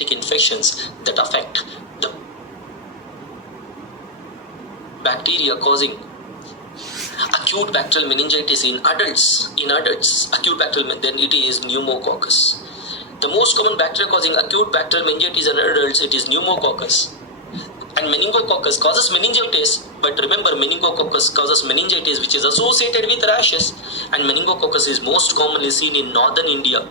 infections that affect the bacteria causing acute bacterial meningitis in adults. Acute bacterial, then it is pneumococcus. The most common bacteria causing acute bacterial meningitis in adults, it is pneumococcus. And meningococcus causes meningitis, but remember, meningococcus causes meningitis which is associated with rashes, and meningococcus is most commonly seen in northern India.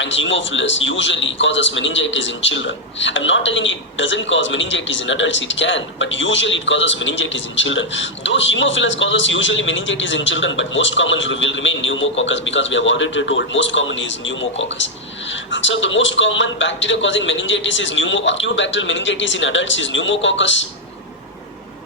And Haemophilus usually causes meningitis in children. I'm not telling it doesn't cause meningitis in adults, it can, but usually it causes meningitis in children. Though Haemophilus causes usually meningitis in children, but most common will remain pneumococcus, because we have already told most common is pneumococcus. So the most common bacteria causing meningitis is acute bacterial meningitis in adults is pneumococcus.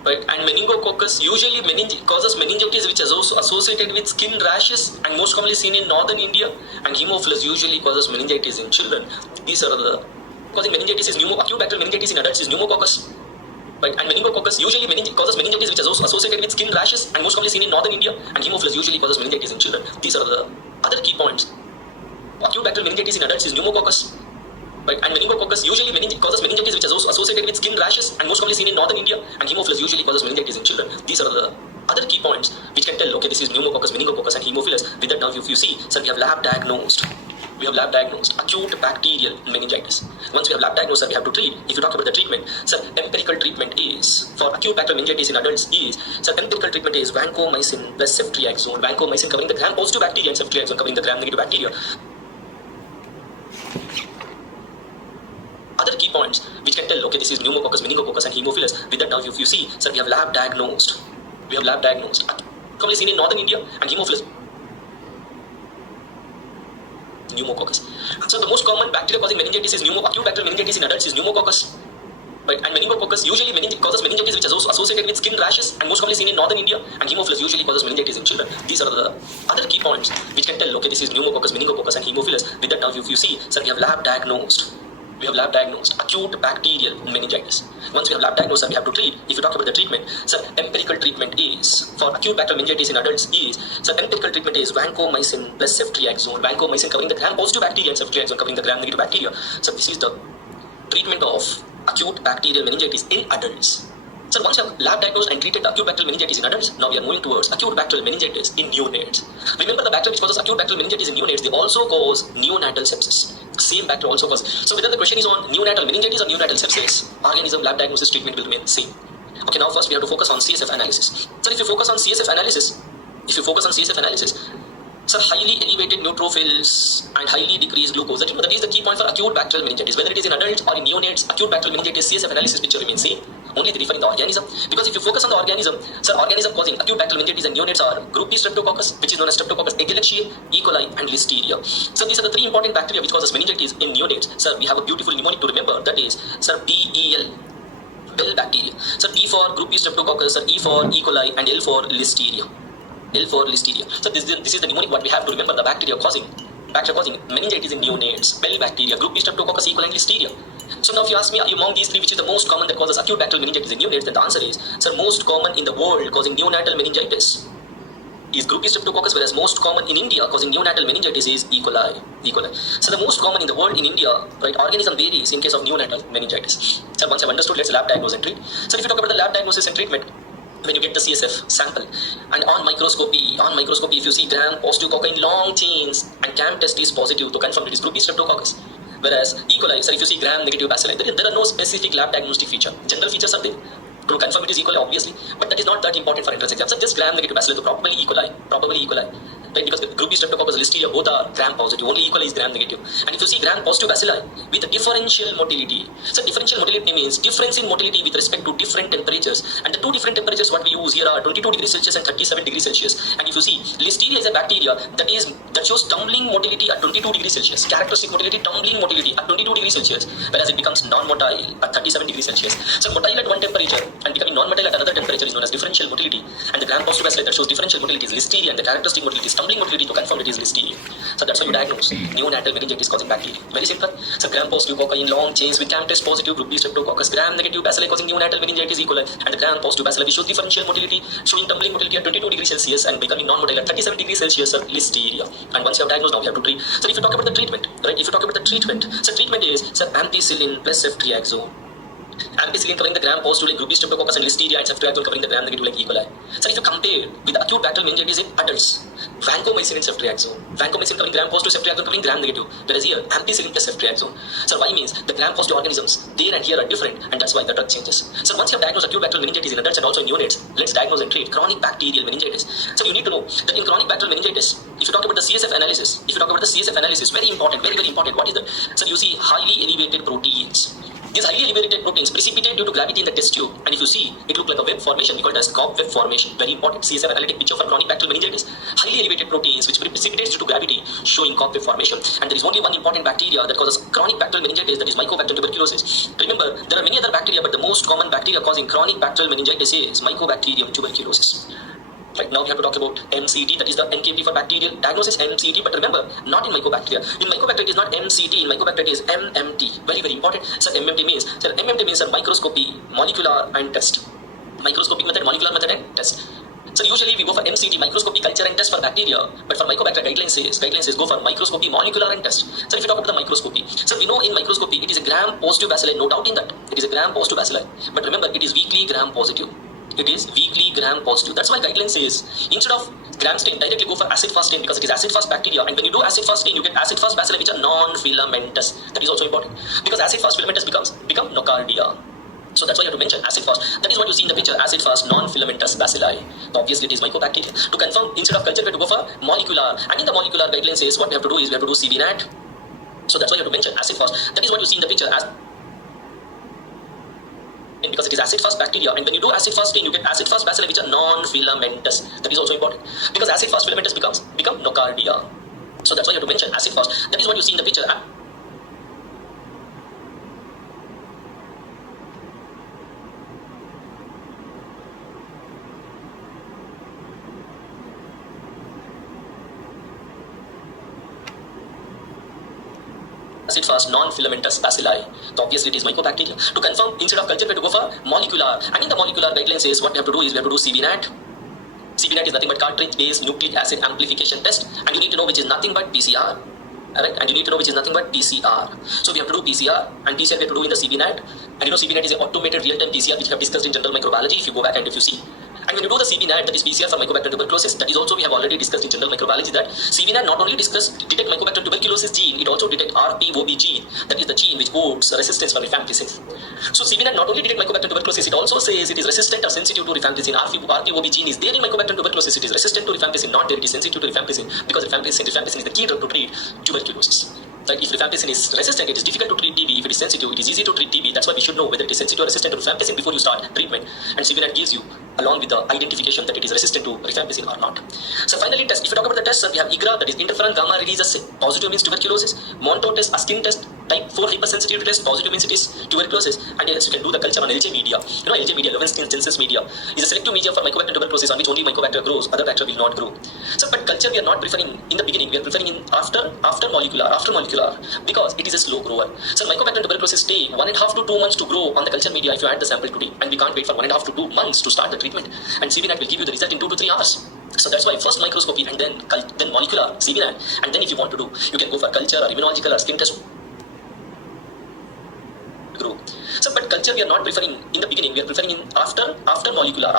Right? And meningococcus usually causes meningitis which is also associated with skin rashes and most commonly seen in northern India. And Haemophilus usually causes meningitis in children. These are the causing meningitis is acute bacterial meningitis in adults is pneumococcus. Right? And meningococcus usually causes meningitis which is also associated with skin rashes and most commonly seen in northern India. And Haemophilus usually causes meningitis in children. These are the other key points. Acute bacterial meningitis in adults is pneumococcus. Right? And meningococcus usually causes meningitis which is also associated with skin rashes and most commonly seen in northern India. And Haemophilus usually causes meningitis in children. These are the other key points which can tell, okay, this is pneumococcus, meningococcus, and Haemophilus. With that, now if you see, sir, we have lab diagnosed acute bacterial meningitis. Once we have lab diagnosed, sir, we have to treat. If you talk about the treatment, sir, empirical treatment is for acute bacterial meningitis in adults is, sir, empirical treatment is vancomycin plus ceftriaxone. Vancomycin covering the gram-positive bacteria and ceftriaxone covering the gram-negative bacteria. Other key points which can tell, okay, this is pneumococcus, meningococcus, and Haemophilus. With that, now if you see, sir, we have lab diagnosed commonly seen in northern India, and Haemophilus pneumococcus. So the most common bacteria causing meningitis is acute bacterial meningitis in adults is pneumococcus. Right? And meningococcus usually causes meningitis which is also associated with skin rashes and most commonly seen in northern India. And Haemophilus usually causes meningitis in children. These are the other key points which can tell, okay, this is pneumococcus, meningococcus, and Haemophilus. With that, now if you see, sir, we have lab diagnosed acute bacterial meningitis. Once we have lab diagnosed, sir, we have to treat. If you talk about the treatment, sir, empirical treatment is for acute bacterial meningitis in adults is, sir, empirical treatment is vancomycin plus ceftriaxone. Vancomycin covering the gram-positive bacteria and ceftriaxone covering the gram-negative bacteria. So this is the treatment of acute bacterial meningitis in adults. So once you have lab diagnosed and treated acute bacterial meningitis in adults, now we are moving towards acute bacterial meningitis in neonates. Remember, the bacteria which causes acute bacterial meningitis in neonates, they also cause neonatal sepsis. Same bacteria also causes. So whether the question is on neonatal meningitis or neonatal sepsis, organism lab diagnosis treatment will remain same. Okay, now first we have to focus on CSF analysis. So if you focus on CSF analysis, sir, highly elevated neutrophils and highly decreased glucose. That is the key point for acute bacterial meningitis. Whether it is in adults or in neonates, acute bacterial meningitis CSF analysis picture remains same. Only they differ in the organism. Because if you focus on the organism, sir, organism causing acute bacterial meningitis in neonates are group B streptococcus, which is known as Streptococcus aegyptiae, E. coli, and Listeria. So these are the three important bacteria which causes meningitis in neonates. Sir, we have a beautiful mnemonic to remember. That is, sir, BEL. Bell bacteria. Sir, B for group B streptococcus, sir, E for E. coli, and L for Listeria. So this is the mnemonic what we have to remember, the bacteria causing meningitis in neonates. Bell bacteria, group B streptococcus, E. coli, and Listeria. So now if you ask me, among these three, which is the most common that causes acute bacterial meningitis in neonates, then the answer is, sir, most common in the world causing neonatal meningitis is group B streptococcus, whereas most common in India causing neonatal meningitis is E. coli. So the most common in the world in India, right, organism varies in case of neonatal meningitis. So once I've understood, let's lab diagnose and treat. So if you talk about the lab diagnosis and treatment, when you get the CSF sample and on microscopy, if you see gram-positive cocci in long chains and CAM test is positive to confirm it is group B streptococcus. Whereas E. coli, sir, if you see gram-negative bacilli, there are no specific lab diagnostic feature. General features are there to confirm it is E. coli, obviously, but that is not that important for entrance exam. So just gram-negative bacilli, so probably E. coli. Right, because group B streptococcus, Listeria, both are gram-positive. Only E. coli is gram-negative. And if you see gram-positive bacilli with differential motility, so differential motility means difference in motility with respect to different temperatures. And the two different temperatures what we use here are 22 degrees Celsius and 37 degrees Celsius. And if you see, Listeria is a bacteria that shows tumbling motility at 22 degrees Celsius. Characteristic motility, tumbling motility at 22 degrees Celsius, whereas it becomes non-motile at 37 degrees Celsius. So motile at one temperature and becoming non-motile at another temperature is known as differential motility. And the gram-positive bacilli that shows differential motility is Listeria, and the characteristic motility is tumbling motility to confirm it is Listeria. So that's how you diagnose neonatal meningitis causing bacteria. Very simple. So gram-positive cocci in long chains with CAM test positive group B streptococcus, gram-negative bacilli causing neonatal meningitis E. coli, and the gram-positive bacilli which shows differential motility showing tumbling motility at 22 degrees Celsius and becoming non-motile at 37 degrees Celsius, Listeria. And once you have diagnosed, now you have to treat. So if you talk about the treatment, right? If you talk about the treatment, so treatment is ampicillin plus ceftriaxone. Ampicillin covering the gram-positive like group B streptococcus and Listeria, and ceftriaxone covering the gram-negative like E. coli. So if you compare with the acute bacterial meningitis in adults, vancomycin and ceftriaxone. Vancomycin covering gram-positive, ceftriaxone covering gram-negative. Whereas here, ampicillin plus ceftriaxone. So why means the gram-positive organisms there and here are different, and that's why the drug changes. So once you have diagnosed acute bacterial meningitis in adults and also in neonates, let's diagnose and treat chronic bacterial meningitis. So you need to know that in chronic bacterial meningitis, if you talk about the CSF analysis, very important, very, very important. What is that? So you see highly elevated proteins. These highly elevated proteins precipitate due to gravity in the test tube, and if you see, it looks like a web formation. We call it as Cobb web formation. Very important. CSF analytic picture for chronic bacterial meningitis. Highly elevated proteins which precipitates due to gravity, showing Cobb web formation. And there is only one important bacteria that causes chronic bacterial meningitis, that is Mycobacterium tuberculosis. Remember, there are many other bacteria, but the most common bacteria causing chronic bacterial meningitis is Mycobacterium tuberculosis. Right now we have to talk about MCT, that is the NKP for bacterial diagnosis, MCT, but remember, not in Mycobacteria. In Mycobacteria it is not MCT, in Mycobacteria it is MMT. Very, very important. So MMT means a microscopy, molecular and test. Microscopic method, molecular method and test. So usually we go for MCT, microscopy, culture and test for bacteria, but for Mycobacteria guidelines says go for microscopy, molecular and test. So if you talk about the microscopy, so we know in microscopy it is a gram-positive bacilli, no doubt in that. It is a gram-positive bacilli, but remember it is weakly gram-positive. It is weakly gram-positive. That's why guideline says instead of gram stain, directly go for acid-fast stain because it is acid-fast bacteria. And when you do acid-fast stain, you get acid-fast bacilli which are non-filamentous. That is also important because acid-fast filamentous become nocardia. So that's why you have to mention acid-fast. That is what you see in the picture, acid-fast non-filamentous bacilli. Obviously, it is Mycobacteria. To confirm, instead of culture, we have to go for molecular. And in the molecular guideline says what we have to do is we have to do CBNAT. So that's why you have to mention acid-fast. That is what you see in the picture as because it is acid-fast bacteria, and when you do acid-fast stain, you get acid-fast bacilli which are non-filamentous. That is also important because acid-fast filamentous become nocardia. So that's why you have to mention acid-fast. That is what you see in the picture. Acid-fast non-filamentous bacilli. So obviously it is Mycobacteria. To confirm, instead of culture, we have to go for molecular. And in the molecular guideline says what we have to do is we have to do CBNAT. CBNAT is nothing but cartridge-based nucleic acid amplification test, and you need to know which is nothing but PCR. Alright, and you need to know which is nothing but PCR. So we have to do PCR, and PCR we have to do in the CBNAT. And you know CBNAT is an automated real-time PCR which we have discussed in general microbiology. If you go back and if you see. And when you do the CBNAT, that is PCR for Mycobacterium tuberculosis, that is also we have already discussed in general microbiology that CBNAT not only detect Mycobacterium tuberculosis gene, it also detect RPOB gene, that is the gene which codes resistance for rifampicin. So CBNAT not only detect Mycobacterium tuberculosis, it also says it is resistant or sensitive to rifampicin. RPOB gene is there in Mycobacterium tuberculosis, it is resistant to rifampicin, not there, it is sensitive to rifampicin because rifampicin is the key drug to treat tuberculosis. Like if rifampicin is resistant, it is difficult to treat TB. If it is sensitive, it is easy to treat TB. That's why we should know whether it is sensitive or resistant to rifampicin before you start treatment. And CBNAT gives you, along with the identification that it is resistant to rifampicin or not. So finally, test. If you talk about the test, we have IGRA, that is interferon gamma release. Positive means tuberculosis. Monto test, Askin test. Type 4 hypersensitivity test, positive means it is tuberculosis. And yes, you can do the culture on LJ media. You know LJ media, Lowenstein census media, is a selective media for Mycobacterium tuberculosis on which only Mycobacteria grows, other bacteria will not grow. So but culture we are not preferring in the beginning, we are preferring in after molecular because it is a slow grower. So Mycobacterium tuberculosis take 1.5 to 2 months to grow on the culture media if you add the sample today, and we can't wait for 1.5 to 2 months to start the treatment. And CBNAT will give you the result in 2 to 3 hours. So that's why first microscopy and then molecular CBNAT, and then if you want to do, you can go for culture or immunological or skin test. Grow. So but culture we are not preferring in the beginning, we are preferring in after molecular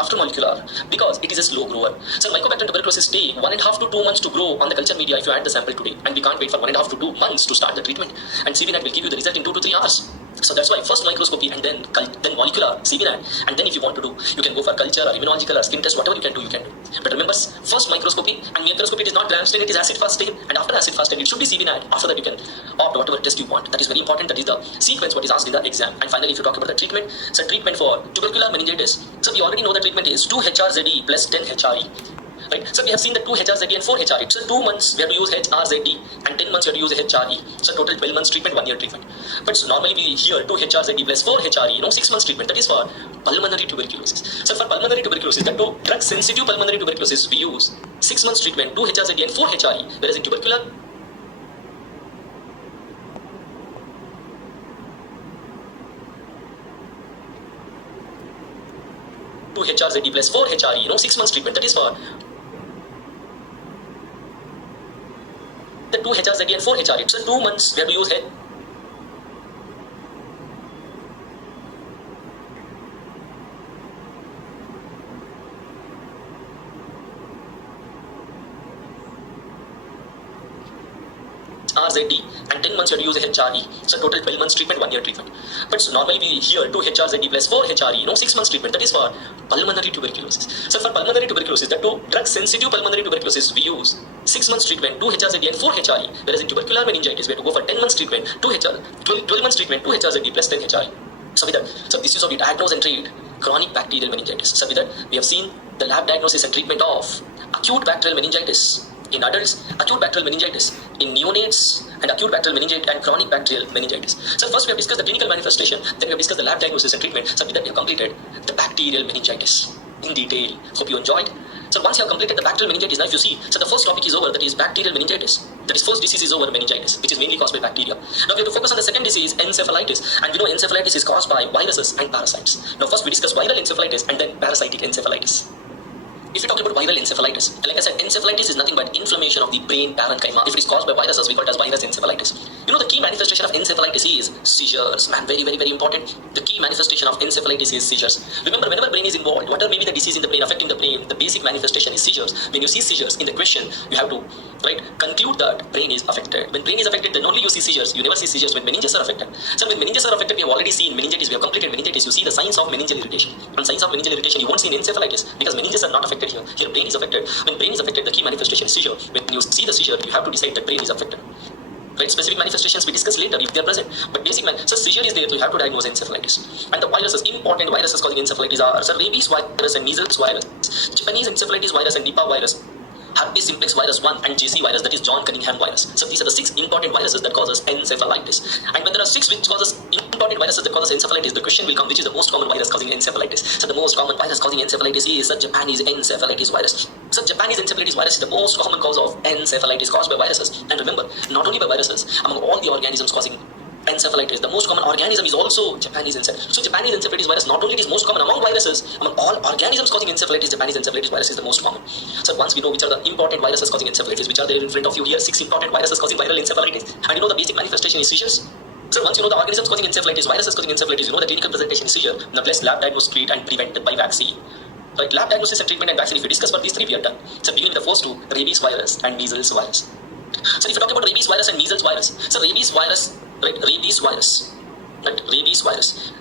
because it is a slow grower. So Mycobacterium tuberculosis take 1.5 to 2 months to grow on the culture media if you add the sample today, and we can't wait for 1.5 to 2 months to start the treatment, and CBNAT will give you the result in 2 to 3 hours. So that's why first microscopy and then molecular CBNAT, and then if you want to do, you can go for culture or immunological or skin test, whatever you can do. But remember, first microscopy and microscopy, it is not gram stain, it is acid-fast stain, and after acid-fast stain, it should be CBNAT. After that, you can opt whatever test you want. That is very important. That is the sequence what is asked in the exam. And finally, if you talk about the treatment, so treatment for tubercular meningitis. So we already know the treatment is 2 HRZE plus 10 HRE. right? So we have seen the 2 HRZD and 4 HRE. So 2 months we have to use HRZD and 10 months we have to use HRE. So total 12 months treatment, 1 year treatment. But so normally we hear 2 HRZD plus 4 HRE, 6 months treatment. That is for pulmonary tuberculosis. So for pulmonary tuberculosis, the two drug sensitive pulmonary tuberculosis, we use 6 months treatment, 2 HRZD and 4 HRE. Whereas in tubercular, two HRZD plus 4 HRE, 6 months treatment. That is for the 2 HRZD and 4 HRE. So 2 months we have to use RZD and 10 months you have to use HRE. So total 12 months treatment, 1 year treatment. But so normally we hear 2 HRZD plus 4 HRE, 6 months treatment. That is for pulmonary tuberculosis. So for pulmonary tuberculosis, the two drug sensitive pulmonary tuberculosis, we use 6 months treatment, 2 HRZD and 4 HRE. Whereas in tubercular meningitis, we have to go for 10 months treatment, 12 months treatment, 2 HRZD plus 10 HRE. So with that, so this is how we diagnose and treat chronic bacterial meningitis. So with that, we have seen the lab diagnosis and treatment of acute bacterial meningitis in adults, acute bacterial meningitis in neonates, and acute bacterial meningitis and chronic bacterial meningitis. So first we have discussed the clinical manifestation, then we have discussed the lab diagnosis and treatment. So with that we have completed the bacterial meningitis in detail. Hope you enjoyed. So once you have completed the bacterial meningitis, now if you see, so the first topic is over, that is bacterial meningitis. That is first disease is over, meningitis, which is mainly caused by bacteria. Now we have to focus on the second disease, encephalitis. And we know encephalitis is caused by viruses and parasites. Now first we discuss viral encephalitis and then parasitic encephalitis. If you talk about viral encephalitis, like I said, encephalitis is nothing but inflammation of the brain parenchyma. If it is caused by viruses, we call it as virus encephalitis. You know, the key manifestation of encephalitis is seizures. Man, very, very, very important. The key manifestation of encephalitis is seizures. Remember, whenever brain is involved, whatever may be the disease in the brain affecting the brain, the basic manifestation is seizures. When you see seizures in the question, you have to conclude that brain is affected. When brain is affected, then only you see seizures. You never see seizures when meninges are affected. So when meninges are affected, we have already seen meningitis. We have completed meningitis. You see the signs of meningeal irritation. On signs of meningeal irritation, you won't see in encephalitis because meninges are not affected here. Here, brain is affected. When brain is affected, the key manifestation is seizure. When you see the seizure, you have to decide that brain is affected. Right? Specific manifestations we discuss later if they are present. But basic so seizure is there, so you have to diagnose encephalitis. And the viruses, important viruses causing encephalitis are rabies virus and measles virus, Japanese encephalitis virus and Nipah virus, herpes simplex virus 1 and JC virus, that is John Cunningham virus. So these are the 6 important viruses that causes encephalitis. And when there are 6 which causes important viruses that causes encephalitis, the question will come, which is the most common virus causing encephalitis? So the most common virus causing encephalitis is the Japanese encephalitis virus. So Japanese encephalitis virus is the most common cause of encephalitis caused by viruses. And remember, not only by viruses, among all the organisms causing encephalitis, the most common organism is also Japanese encephalitis. So Japanese encephalitis virus, not only it is most common among viruses, among all organisms causing encephalitis, Japanese encephalitis virus is the most common. So once we know which are the important viruses causing encephalitis, which are there in front of you here, 6 important viruses causing viral encephalitis, and you know the basic manifestation is seizures. So once you know the organisms causing encephalitis, viruses causing encephalitis, you know the clinical presentation is seizure. Now let's lab diagnose, treat and prevent by vaccine. Right, lab diagnosis and treatment and vaccine, if we discuss for these 3, we are done. So beginning with the first 2, rabies virus and measles virus. So if you talk about rabies virus and measles virus, so rabies virus, rabies virus.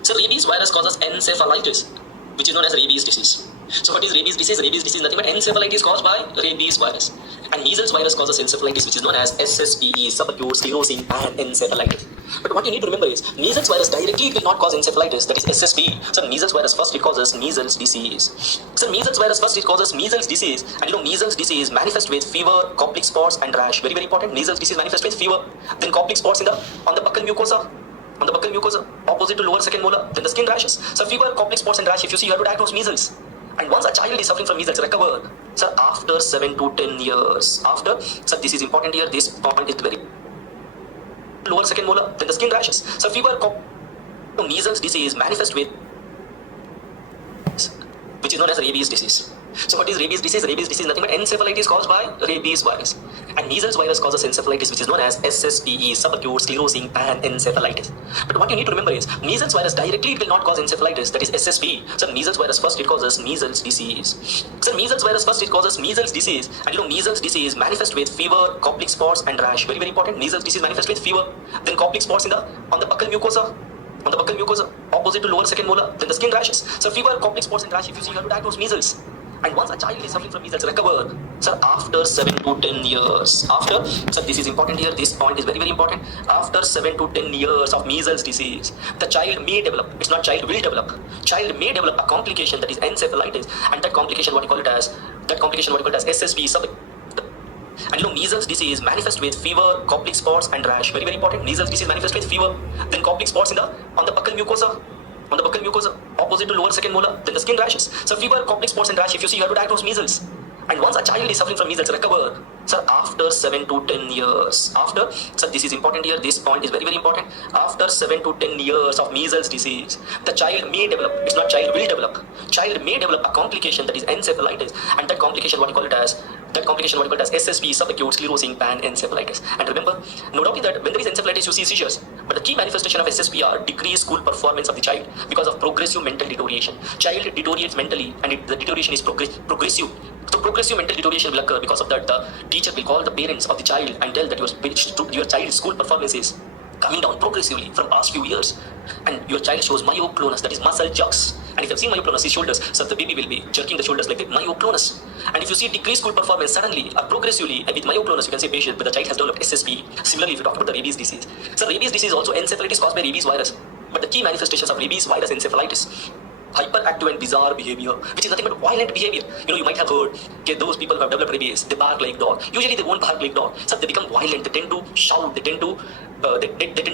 So rabies virus causes encephalitis, which is known as rabies disease. So what is rabies disease? Rabies disease is nothing but encephalitis caused by rabies virus. And measles virus causes encephalitis, which is known as SSPE, subacute sclerosing panencephalitis. But what you need to remember is, measles virus directly will not cause encephalitis, that is SSPE. So measles virus first it causes measles disease. So measles virus first it causes measles disease. And you know measles disease manifests with fever, Koplik spots and rash. Very, very important. Measles disease manifests with fever, then Koplik spots on the buccal mucosa. On the buccal mucosa, opposite to lower second molar, then the skin rashes. So fever, Koplik spots and rash, if you see, you have to diagnose measles. And once a child is suffering from measles, recover, sir, after 7 to 10 years. After, sir, this is important here, this point is very lower second molar, then the skin rashes. So fever, measles disease manifest with, which is known as rabies disease. So what is rabies disease? Rabies disease is nothing but encephalitis caused by rabies virus. And measles virus causes encephalitis, which is known as SSPE, subacute sclerosing panencephalitis. But what you need to remember is, measles virus directly it will not cause encephalitis, that is SSPE. So measles virus first it causes measles disease. So measles virus first it causes measles disease. And you know measles disease manifests with fever, Koplik spots and rash. Very, very important. Measles disease manifests with fever, then Koplik spots on the buccal mucosa. On the buccal mucosa, opposite to lower second molar, then the skin rashes. So fever, Koplik spots and rash, if you see, you have to diagnose measles. And once a child is suffering from measles, recover, sir, after 7 to 10 years. After, sir, this is important here, this point is very, very important. After 7 to 10 years of measles disease, the child may develop, it's not child will develop, child may develop a complication that is encephalitis, and that complication, what you call it as That complication what we call as SSP sub. And measles disease manifest with fever, Koplik spots, and rash. Very, very important. Measles disease manifest with fever, then Koplik spots on the buccal mucosa. On the buccal mucosa, opposite to lower second molar, then the skin rashes. So fever, Koplik spots, and rash. If you see, you have to diagnose measles. And once a child is suffering from measles, recover, sir, after 7 to 10 years. After, sir, this is important here. This point is very, very important. After 7 to 10 years of measles disease, the child may develop. It's not child will develop. Child may develop a complication that is encephalitis, and that complication what you call it as SSP, subacute sclerosing panencephalitis. And remember, no doubt that when there is encephalitis, you see seizures. But the key manifestation of SSP are decreased school performance of the child because of progressive mental deterioration. Child deteriorates mentally, and the deterioration is progressive. So progressive mental deterioration will occur. Because of that, the teacher will call the parents of the child and tell that your child's school performance is coming down progressively from past few years, and your child shows myoclonus, that is muscle jerks. And if you have seen myoclonus, his shoulders, so the baby will be jerking the shoulders like that, myoclonus. And if you see decreased school performance suddenly or progressively with myoclonus, you can say patient, but the child has developed SSP. Similarly, if you talk about the rabies disease, so rabies disease is also encephalitis caused by rabies virus. But the key manifestations of rabies virus encephalitis: hyperactive and bizarre behavior, which is nothing but violent behavior. You might have heard, okay, those people who have developed rabies, they bark like dog. Usually they won't bark like dog. So they become violent. They tend to shout. They tend to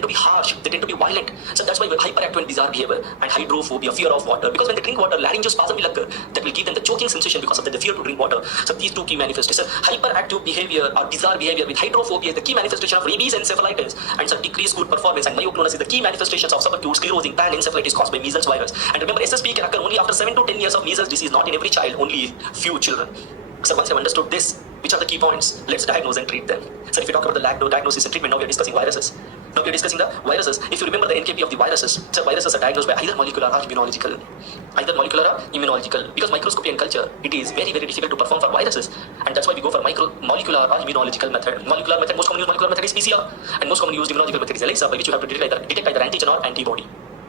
be harsh. They tend to be violent. So that's why hyperactive and bizarre behavior and hydrophobia, fear of water. Because when they drink water, laryngospasm will occur. That will give them the choking sensation because of the fear to drink water. So these two key manifestations: hyperactive behavior or bizarre behavior with hydrophobia is the key manifestation of rabies encephalitis, and some decreased school performance and myoclonus is the key manifestations of subacute sclerosing panencephalitis caused by measles virus. And remember, SSP can occur only after 7 to 10 years of measles disease, not in every child, only few children. So once you have understood this, which are the key points, let's diagnose and treat them. So if you talk about the diagnosis and treatment, now we are discussing viruses. Now we are discussing the viruses. If you remember the NKP of the viruses, so viruses are diagnosed by either molecular or immunological. Because microscopy and culture, it is very, very difficult to perform for viruses. And that's why we go for molecular or immunological method. Molecular method, most common used molecular method is PCR. And most common used immunological method is ELISA, by which you have to detect either antigen or antibody.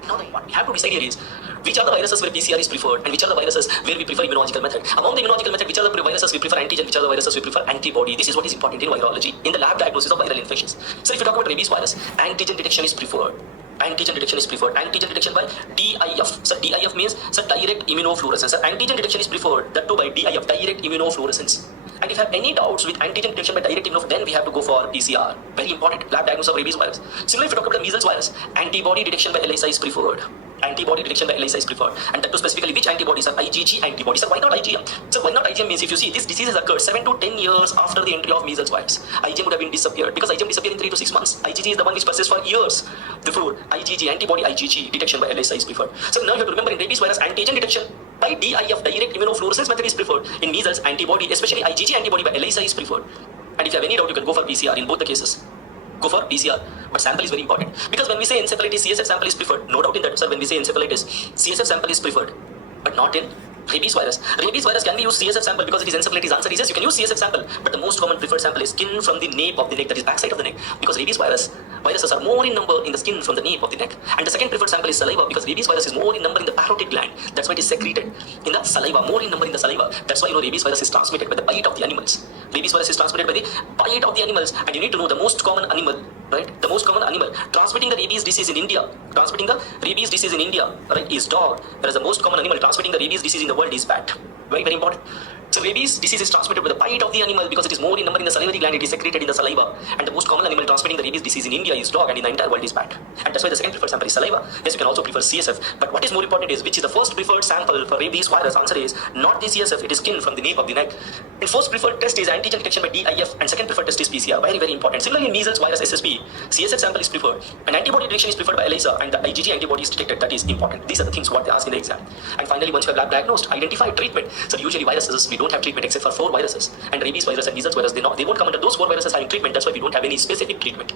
Now what we have to decide here is, which are the viruses where PCR is preferred, and which are the viruses where we prefer immunological method. Among the immunological method, which are the viruses we prefer antigen, which are the viruses we prefer antibody. This is what is important in virology, in the lab diagnosis of viral infections. So if you talk about rabies virus, antigen detection is preferred. Antigen detection by DIF. So DIF means direct immunofluorescence. So antigen detection is preferred, that too by DIF, direct immunofluorescence. And if you have any doubts with antigen detection by direct immunofluorescence, then we have to go for PCR. Very important, lab diagnosis of rabies virus. Similarly, if you talk about the measles virus, antibody detection by ELISA is preferred. And that too specifically, which antibodies are IgG antibodies. So why not IgM? So why not IgM means, if you see, this disease has occurred 7 to 10 years after the entry of measles virus. IgM would have been disappeared, because IgM disappeared in 3 to 6 months. IgG is the one which persists for years. Therefore, antibody IgG detection by ELISA is preferred. So now you have to remember, in rabies virus, antigen detection by DIF, direct immunofluorescence method is preferred. In measles, antibody, especially IgG antibody by ELISA is preferred. And if you have any doubt, you can go for PCR in both the cases. Go for PCR, but sample is very important, because when we say encephalitis, CSF sample is preferred. No doubt in that, sir. When we say encephalitis, CSF sample is preferred, but not in rabies virus. Rabies virus, can we use CSF sample because it is encephalitis? Answer is yes, you can use CSF sample, but the most common preferred sample is skin from the nape of the neck, that is backside of the neck, because rabies viruses are more in number in the skin from the nape of the neck. And the second preferred sample is saliva, because rabies virus is more in number in the parotid gland. That's why it is secreted in the saliva, more in number in the saliva. That's why rabies virus is transmitted by the bite of the animals. Rabies virus is transmitted by the bite of the animals, and you need to know the most common animal, right? The most common animal transmitting the rabies disease in India, right, is dog. Whereas the most common animal transmitting the rabies disease in the world is bat. Very, very important. So rabies disease is transmitted by the bite of the animal, because it is more in number in the salivary gland, it is secreted in the saliva. And the most common animal transmitting the rabies disease in India is dog, and in the entire world is bat. And that's why the second preferred sample is saliva. Yes, you can also prefer CSF. But what is more important is, which is the first preferred sample for rabies virus? Answer is not the CSF, it is skin from the nape of the neck. And first preferred test is antigen detection by DIF, and second preferred test is PCR. Very, very important. Similarly, in measles virus SSP, CSF sample is preferred, and antibody detection is preferred by ELISA, and the IgG antibody is detected. That is important. These are the things what they ask in the exam. And finally, once you have lab diagnosed, identify treatment. So usually viruses, we don't have treatment except for 4 viruses, and rabies virus and measles virus, they won't come under those 4 viruses having treatment. That's why we don't have any specific treatment.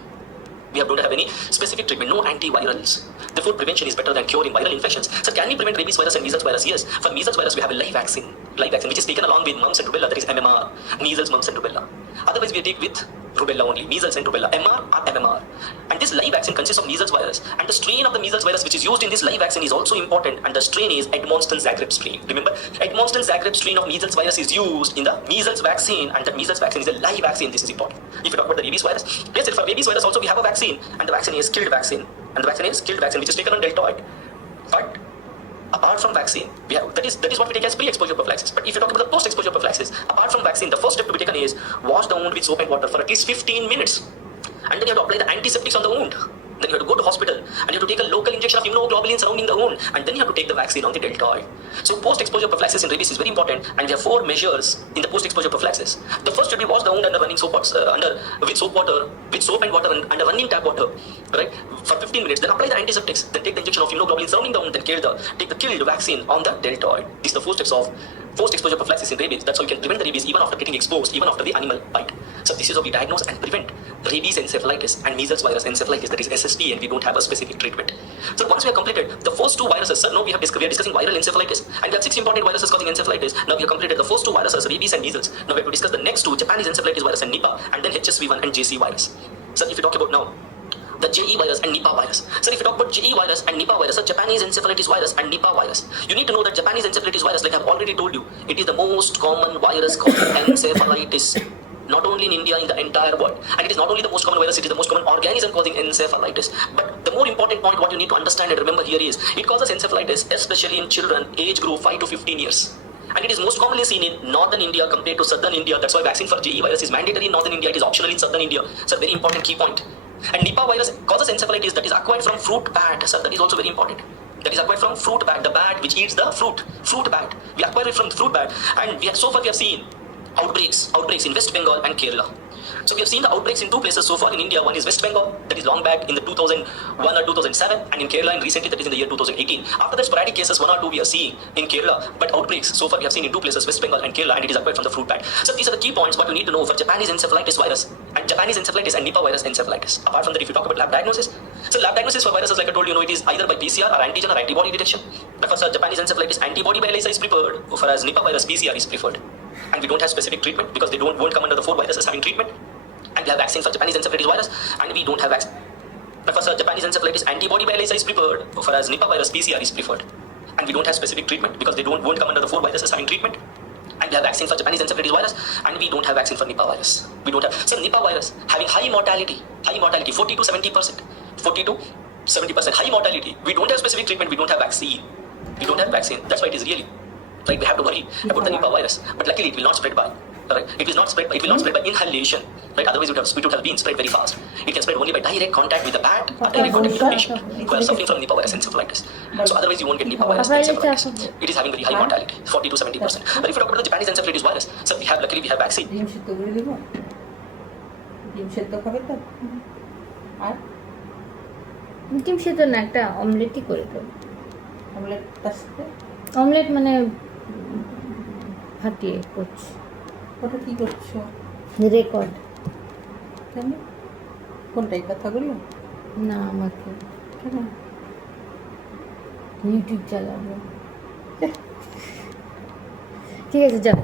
Don't have any specific treatment, no antivirals. Therefore, prevention is better than cure in viral infections. So can we prevent rabies virus and measles virus? Yes. For measles virus, we have a live vaccine, which is taken along with mumps and rubella, that is MMR, measles, mumps and rubella. Otherwise, we take with rubella only, measles and rubella, MR or MMR. And this live vaccine consists of measles virus, and the strain of the measles virus which is used in this live vaccine is also important, and the strain is Edmonston-Zagreb strain. Remember, Edmonston-Zagreb strain of measles virus is used in the measles vaccine, and that measles vaccine is a live vaccine. This is important. If you talk about the rabies virus, yes, for rabies virus also we have a vaccine, and the vaccine is killed vaccine, which is taken on deltoid. But apart from vaccine, that is what we take as pre-exposure prophylaxis. But if you talk about the post-exposure prophylaxis, apart from vaccine, the first step to be taken is wash the wound with soap and water for at least 15 minutes. And then you have to apply the antiseptics on the wound. Then you have to go to hospital and you have to take a local injection of immunoglobulin surrounding the wound, and then you have to take the vaccine on the deltoid. So post-exposure prophylaxis in rabies is very important, and we have 4 measures in the post-exposure prophylaxis. The first should be wash the wound under running soap with soap and water under running tap water, right, for 15 minutes. Then apply the antiseptics. Then take the injection of immunoglobulin surrounding the wound. Then take the killed vaccine on the deltoid. These are the 4 steps of post-exposure prophylaxis in rabies. That's how you can prevent the rabies even after getting exposed, even after the animal bite. So this is how we diagnose and prevent rabies encephalitis and measles virus encephalitis, that is SSV, and we don't have a specific treatment. So once we have completed the first 2 viruses, so now we are discussing viral encephalitis, and we have 6 important viruses causing encephalitis. Now we have completed the first 2 viruses, rabies and measles. Now we have to discuss the next 2, Japanese encephalitis virus and Nipah, and then HSV1 and JC virus. So if you talk about now the JE virus and Nipah virus. So if you talk about JE virus and Nipah virus, so Japanese encephalitis virus and Nipah virus, you need to know that Japanese encephalitis virus, like I've already told you, it is the most common virus causing encephalitis. Not only in India, in the entire world. And it is not only the most common virus, it is the most common organism causing encephalitis. But the more important point, what you need to understand and remember here is, it causes encephalitis, especially in children, age group 5 to 15 years. And it is most commonly seen in northern India compared to southern India. That's why vaccine for JE virus is mandatory in northern India, it is optional in southern India. It's a very important key point. And Nipah virus causes encephalitis that is acquired from fruit bat. So that is also very important. That is acquired from fruit bat, the bat which eats the fruit bat. We acquire it from the fruit bat, and so far we have seen outbreaks in West Bengal and Kerala. So we have seen the outbreaks in 2 places so far in India. One is West Bengal, that is long back in the 2001 or 2007, and in Kerala, and recently, that is in the year 2018. After that, sporadic cases, 1 or 2 we are seeing in Kerala, but outbreaks so far we have seen in 2 places, West Bengal and Kerala, and it is acquired from the fruit bat. So these are the key points what you need to know for Japanese encephalitis virus and Japanese encephalitis and Nipah virus encephalitis. Apart from that, if you talk about lab diagnosis, so lab diagnosis for viruses, like I told you, it is either by PCR or antigen or antibody detection. But for Japanese encephalitis, antibody by ELISA is preferred, whereas Nipah virus PCR is preferred. And we don't have specific treatment because they won't come under the 4 viruses having treatment. And we have vaccine for Japanese encephalitis virus, and we don't have vaccine. But for Japanese encephalitis, antibody by ELISA is preferred, whereas Nipah virus PCR is preferred. And we don't have specific treatment because they won't come under the 4 viruses having treatment. And we have vaccine for Japanese encephalitis virus, and we don't have vaccine for Nipah virus. We don't have. So Nipah virus having high mortality, 40 to 70%, 40 to 70% high mortality. We don't have specific treatment. We don't have vaccine. That's why it is really, right, we have to worry about the Nipah virus. But luckily, it will not spread by. Right? It will not spread by inhalation. Right? Otherwise, it would have been spread very fast. It can spread only by direct contact with the bat or direct contact with the patient who are suffering from Nipah virus encephalitis. So otherwise, you won't get Nipah virus encephalitis. It is having very high mortality, 40 to 70%. But if you talk about the Japanese encephalitis virus, so luckily we have vaccine. ডিম সেদ্ধ না, একটা অমলেটই করে দেবো। Omelette মানে ফাটিয়ে করছি। ওটা কি করছো? রেকর্ড। কেন? কোনটাই কথাগুলো? না, আমাকে কেন? ইউটিউব চালাবো। ঠিক আছে, যাও।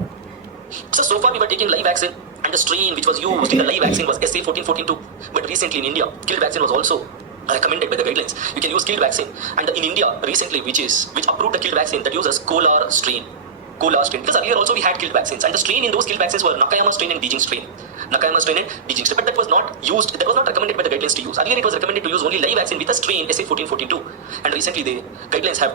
So far we were taking live vaccine, and the strain which was used in the live vaccine was SA1442. But recently in India, killed vaccine was also recommended by the guidelines. You can use killed vaccine, and in India recently, which approved the killed vaccine that uses Kolar strain. Because earlier also we had killed vaccines, and the strain in those killed vaccines were Nakayama strain and Beijing strain. But that was not used. That was not recommended by the guidelines to use. Earlier it was recommended to use only live vaccine with a strain SA1442, and recently the guidelines have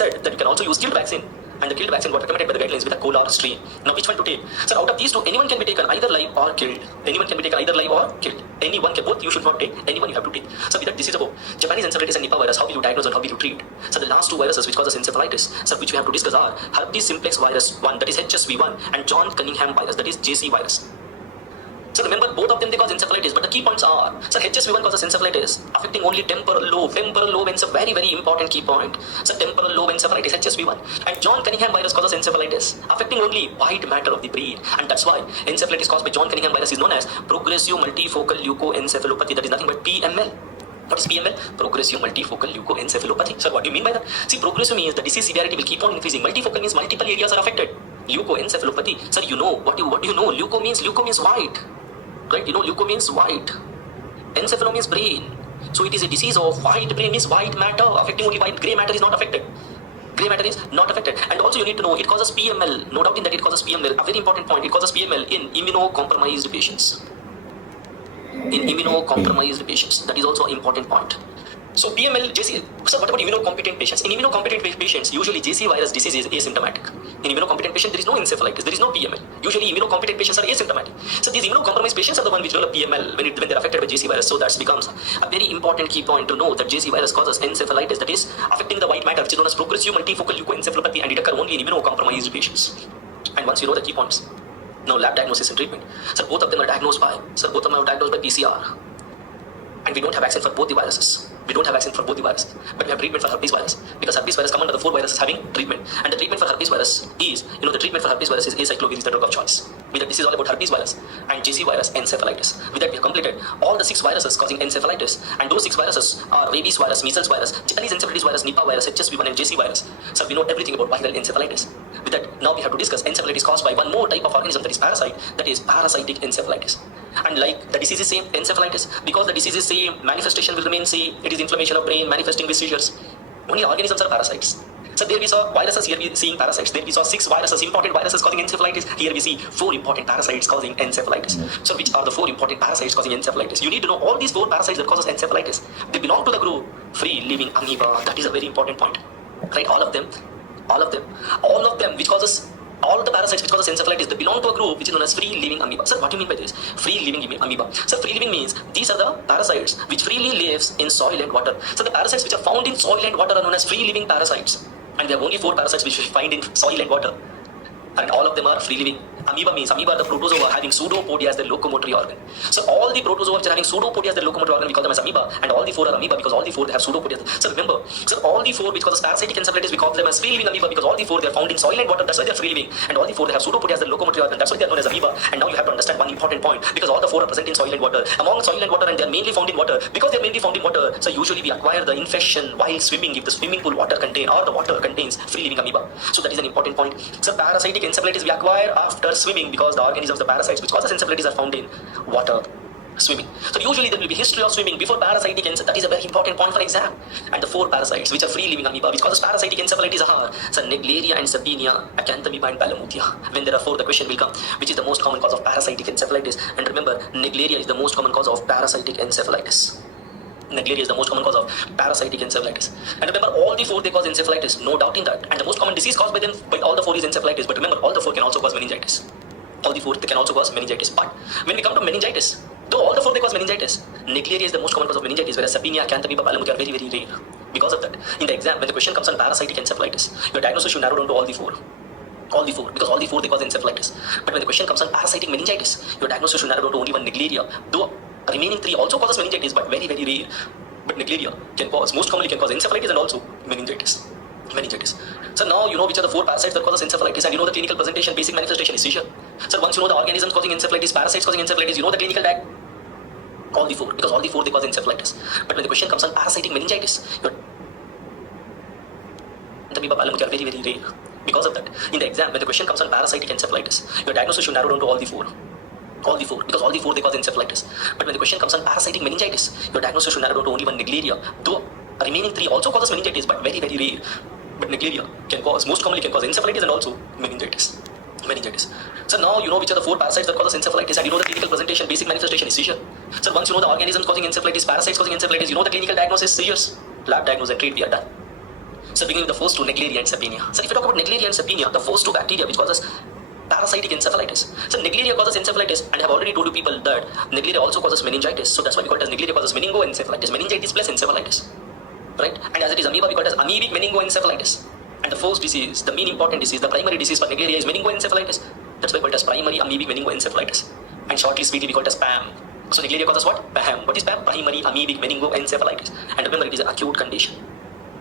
said that you can also use killed vaccine. And the killed vaccine got recommended by the guidelines with a Kolar strain. Now which one to take? So out of these 2, anyone can be taken either live or killed. Anyone can, both you should not take. Anyone you have to take. So with that, this is about Japanese encephalitis and Nipah virus. How will you diagnose and how will you treat? So the last 2 viruses which causes encephalitis, so which we have to discuss are herpes simplex virus 1, that is HSV1, and John Cunningham virus, that is JC virus. So remember, both of them they cause encephalitis, but the key points are, so HSV1 causes encephalitis, affecting only temporal lobe. Temporal lobe is a very, very important key point. So temporal lobe encephalitis, HSV1. And John Cunningham virus causes encephalitis, affecting only white matter of the brain. And that's why encephalitis caused by John Cunningham virus is known as progressive multifocal leukoencephalopathy. That is nothing but PML. What is PML? Progressive multifocal leukoencephalopathy. So what do you mean by that? See, progressive means the disease severity will keep on increasing. Multifocal means multiple areas are affected. Leukoencephalopathy. Sir, you know what do you know? Leuko means white. Right? You know, leuko means white. Encephalo means brain. So it is a disease of white brain, means white matter, affecting only white. Grey matter is not affected. And also you need to know it causes PML. No doubt in that it causes PML. A very important point, it causes PML in immunocompromised patients. That is also an important point. So PML, JC, so what about immunocompetent patients? In immunocompetent patients, usually JC virus disease is asymptomatic. In immunocompetent patient, there is no encephalitis, there is no PML. Usually immunocompetent patients are asymptomatic. So these immunocompromised patients are the ones which develop PML when they're affected by JC virus. So that becomes a very important key point to know that JC virus causes encephalitis, that is affecting the white matter, which is known as progressive multifocal leukoencephalopathy, and it occurs only in immunocompromised patients. And once you know the key points, now lab diagnosis and treatment. So both of them are diagnosed by PCR. And we don't have vaccine for both the viruses. We don't have vaccine for both the viruses, but we have treatment for herpes virus, because herpes virus come under the 4 viruses having treatment, and the treatment for herpes virus is, the treatment for herpes virus is acyclovir is the drug of choice. With that, this is all about herpes virus and JC virus encephalitis. With that, we have completed all the 6 viruses causing encephalitis, and those 6 viruses are rabies virus, measles virus, Japanese encephalitis virus, Nipah virus, HSV1 and JC virus. So we know everything about viral encephalitis. With that, now we have to discuss encephalitis caused by one more type of organism, that is parasite, that is parasitic encephalitis. And like the disease is same, encephalitis, because the disease is same, manifestation will remain same. It is inflammation of brain manifesting with seizures. Only organisms are parasites. So there we saw viruses, here we are seeing parasites. There we saw 6 viruses, important viruses causing encephalitis. Here we see 4 important parasites causing encephalitis. So which are the 4 important parasites causing encephalitis? You need to know all these 4 parasites that causes encephalitis. They belong to the group free-living amoeba. That is a very important point. Right? All of them which causes all the parasites which causes encephalitis, they belong to a group which is known as free-living amoeba. Sir, what do you mean by this? Free-living amoeba. So free-living means these are the parasites which freely lives in soil and water. So the parasites which are found in soil and water are known as free-living parasites. And there are only 4 parasites which we find in soil and water. And all of them are free-living. Amoeba means amoeba are the protozoa having pseudopodia as their locomotory organ. So all the protozoa which are having pseudopodia as their locomotory organ, we call them as amoeba, and all the 4 are amoeba because all the 4 they have pseudopodia. So remember, all the 4 which causes parasitic encephalitis, we call them as free-living amoeba because all the 4 they are found in soil and water, that's why they are free-living. And all the 4 they have pseudopodia as their locomotory organ, that's why they are known as amoeba. And now you have to understand one important point, because all the 4 are present in soil and water. Among soil and water, and they are mainly found in water. Because they are mainly found in water, so usually we acquire the infection while swimming if the swimming pool water contain or the water contains free-living amoeba. So that is an important point. So parasitic encephalitis we acquire after swimming because the organisms, the parasites which causes encephalitis are found in water, swimming. So usually there will be history of swimming before parasitic encephalitis. That is a very important point for exam. And the 4 parasites which are free-living amoeba which causes parasitic encephalitis are Naegleria and Serpinia, Acanthamoeba and Palamutia. When there are 4, the question will come, which is the most common cause of parasitic encephalitis? And remember, Naegleria is the most common cause of parasitic encephalitis. Naegleria is the most common cause of parasitic encephalitis. And remember, all the 4 they cause encephalitis, no doubt in that. And the most common disease caused by all the 4 is encephalitis. But remember, all the 4 can also cause meningitis. All the 4 they can also cause meningitis. But when we come to meningitis, though all the 4 they cause meningitis, Naegleria is the most common cause of meningitis, whereas Serpinia, Acanthamoeba, Palamutia are very, very rare. Because of that, in the exam, when the question comes on parasitic encephalitis, your diagnosis should narrow down to all the 4. All the 4, because all the 4 they cause encephalitis. But when the question comes on parasitic meningitis, your diagnosis should narrow down to only one, Naegleria. Though remaining 3 also causes meningitis, but very, very rare. But Naegleria most commonly can cause encephalitis and also meningitis. So now you know which are the 4 parasites that causes encephalitis, and you know the clinical presentation, basic manifestation is seizure. So once you know the organisms causing encephalitis, parasites causing encephalitis, you know the clinical diag. All the 4, because all the 4 they cause encephalitis. But when the question comes on parasitic meningitis, your Palamutia are very, very rare. Because of that, in the exam, when the question comes on parasitic encephalitis, your diagnosis should narrow down to all the 4. All the 4, because all the 4 they cause encephalitis. But when the question comes on parasitic meningitis, your diagnosis should narrow down to only one, Naegleria. Though remaining 3 also causes meningitis, but very, very rare. But Naegleria most commonly can cause encephalitis and also meningitis. So now you know which are the 4 parasites that causes encephalitis, and you know the clinical presentation, basic manifestation is seizure. So once you know the organisms causing encephalitis, parasites causing encephalitis, you know the clinical diagnosis, seizures, lab diagnosis and treat, we are done. So beginning with the first 2, Naegleria and Serpinia. So if you talk about Naegleria and Serpinia, the first 2 bacteria which causes parasitic encephalitis. So Naegleria causes encephalitis, and I have already told you people that Naegleria also causes meningitis. So that's why we call it as Naegleria causes meningoencephalitis, meningitis plus encephalitis. Right? And as it is amoeba, we call it as amoebic meningoencephalitis. And the first disease, the main important disease, the primary disease for Naegleria is meningoencephalitis. That's why we call it as primary amoebic meningoencephalitis. And shortly, sweetly, we call it as PAM. So Naegleria causes what? PAM. What is PAM? Primary amoebic meningoencephalitis. And remember, it is an acute condition.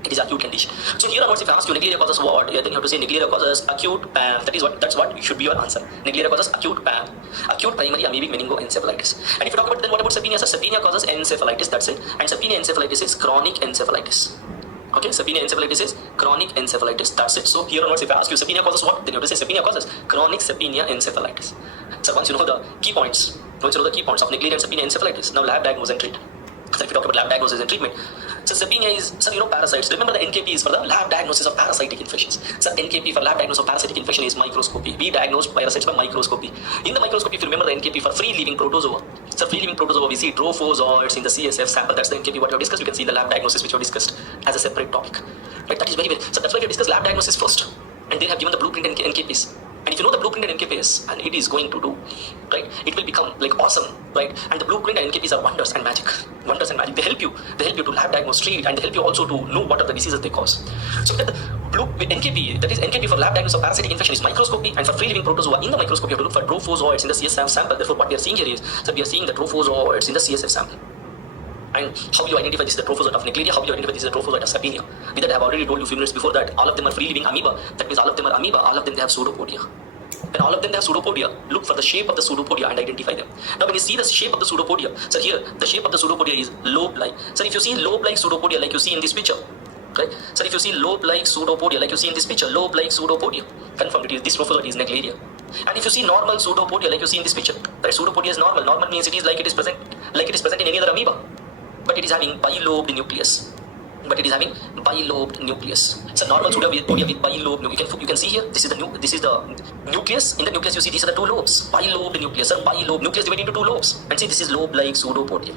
So here onwards, if I ask you Naegleria causes what, then you have to say Naegleria causes acute PAM. That's what should be your answer. Naegleria causes acute PAM, acute primary amoebic meningoencephalitis. And if you talk about then what about Serpinia? So Serpinia causes encephalitis, that's it. And Serpinia encephalitis is chronic encephalitis. Okay, Serpinia encephalitis is chronic encephalitis, that's it. So here onwards, if I ask you Serpinia causes what, then you have to say Serpinia causes chronic Serpinia encephalitis. So once you know the key points, of Naegleria and Serpinia encephalitis, now lab diagnosis and treat. So if you talk about lab diagnosis and treatment, so Serpinia is, parasites. Remember the NKP is for the lab diagnosis of parasitic infections. So NKP for lab diagnosis of parasitic infection is microscopy. We diagnose parasites by microscopy. In the microscopy, if you remember the NKP for free-living protozoa, So free living protozoa, we see trophozoites in the CSF sample. That's the NKP what we have discussed. You can see the lab diagnosis which we have discussed as a separate topic. Right? That is very, very. So that's why we have discussed lab diagnosis first, and they have given the blueprint and NKPs. And if you know the blueprint and NKPs, and it is going to do, right, it will become like awesome, right? And the blueprint and NKPs are wonders and magic. Wonders and magic. They help you to lab diagnose, treat, and they help you also to know what are the diseases they cause. So that the NKP, that is NKP for lab diagnosis of parasitic infection is microscopy, and for free living protozoa in the microscope you have to look for trophozoites in the CSF sample. Therefore, what we are seeing here is that we are seeing the trophozoites in the CSF sample. And how you identify this is the trophozoite of Naegleria, how you identify this is the trophozoite of Sapenia. With that, I have already told you a few minutes before that all of them are free living amoeba. That means all of them are amoeba, all of them they have pseudopodia. When all of them have pseudopodia, look for the shape of the pseudopodia and identify them. Now, when you see the shape of the pseudopodia, so here the shape of the pseudopodia is lobe-like. So if you see lobe-like pseudopodia like you see in this picture, right? So if you see lobe-like pseudopodia like you see in this picture, lobe-like pseudopodia, confirmed it is this trophozoite is Naegleria. And if you see normal pseudopodia like you see in this picture, that pseudopodia is normal. Normal means it is present in any other amoeba, but it is having bilobed nucleus. So normal pseudopodia with bilobed nucleus. You can see here. This is the nucleus. In the nucleus, you see these are the two lobes. Bilobed nucleus. Or bilobed nucleus divided into two lobes. And see, this is lobe-like pseudopodia.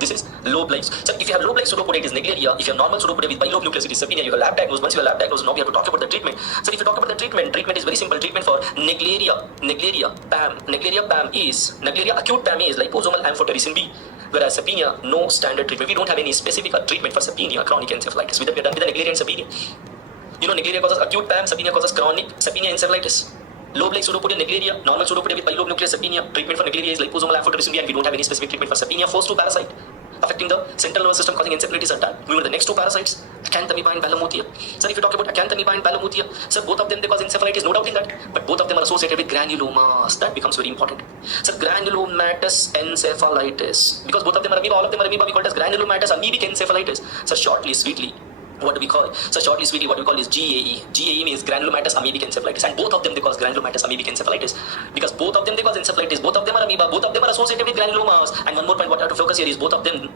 This is lobe-like. So if you have lobe-like pseudopodia, it is Naegleria. If you have normal pseudopodia with bilobed nucleus, it is Sapenia. You have lab diagnosed. Once you have lab diagnosed, now we have to talk about the treatment. So if you talk about the treatment is very simple. Treatment for Naegleria PAM. Naegleria acute PAM is liposomal amphotericin B. Whereas Sapenia, no standard treatment. We don't have any specific treatment for Sapenia, chronic encephalitis. With that, we are done with the Naegleria and Sapenia. You know, Naegleria causes acute PAM, Sapenia causes chronic Sapenia encephalitis. Lobe-like pseudopodia, Naegleria, normal pseudopodia with bilobed nucleus, Sapenia. Treatment for Naegleria is liposomal amphotericin B, and we don't have any specific treatment for Sapenia. First two parasite affecting the central nervous system causing encephalitis are done. We will the next two parasites, Acanthamoeba and Balamuthia. So if you talk about Acanthamoeba and Balamuthia, so both of them they cause encephalitis, no doubt in that. But both of them are associated with granulomas. That becomes very important. So granulomatous encephalitis, because both of them are amoeba, all of them are amoeba, we call it as granulomatous amoebic encephalitis. So shortly, sweetly, what do we call? So shortly, sweetly, what we call is GAE. GAE means granulomatous amoebic encephalitis, and both of them they cause granulomatous amoebic encephalitis because both of them they cause encephalitis. Both of them are amoeba. Both of them are associated with granulomas. And one more point, what I have to focus here is both of them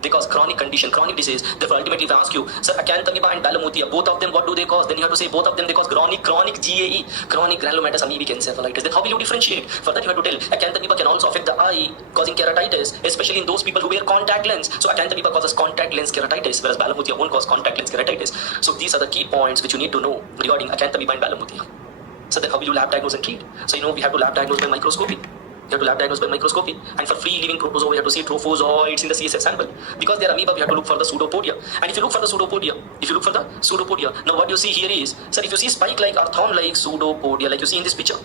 they cause chronic condition, chronic disease. Therefore, ultimately, if I ask you, sir, Acanthamoeba and Balamuthia, both of them, what do they cause? Then you have to say both of them they cause chronic GAE, chronic granulomatous amoebic encephalitis. Then how will you differentiate? For that, you have to tell Acanthamoeba can also affect the eye, causing keratitis, especially in those people who wear contact lens. So Acanthamoeba causes contact lens keratitis, whereas Balamuthia won't cause contact lens keratitis. So these are the key points which you need to know regarding Acanthamoeba and Balamuthia. So then how will you lab diagnose and treat? So we have to lab diagnose by microscopy. You have to lab diagnose by microscopy, and for free living protozoa, we have to see trophozoites in the CSF sample. Because they are amoeba, we have to look for the pseudopodia. And if you look for the pseudopodia, now what you see here is, sir, if you see spike-like or thorn-like pseudopodia, like you see in this picture,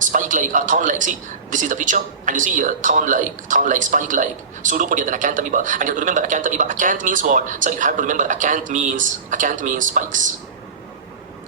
spike-like or thorn-like, see, this is the picture, and you see here, thorn-like, spike-like, pseudopodia, then Acanthamoeba. And you have to remember Acanthamoeba. Acanth means what? Sir, you have to remember Acanth means spikes.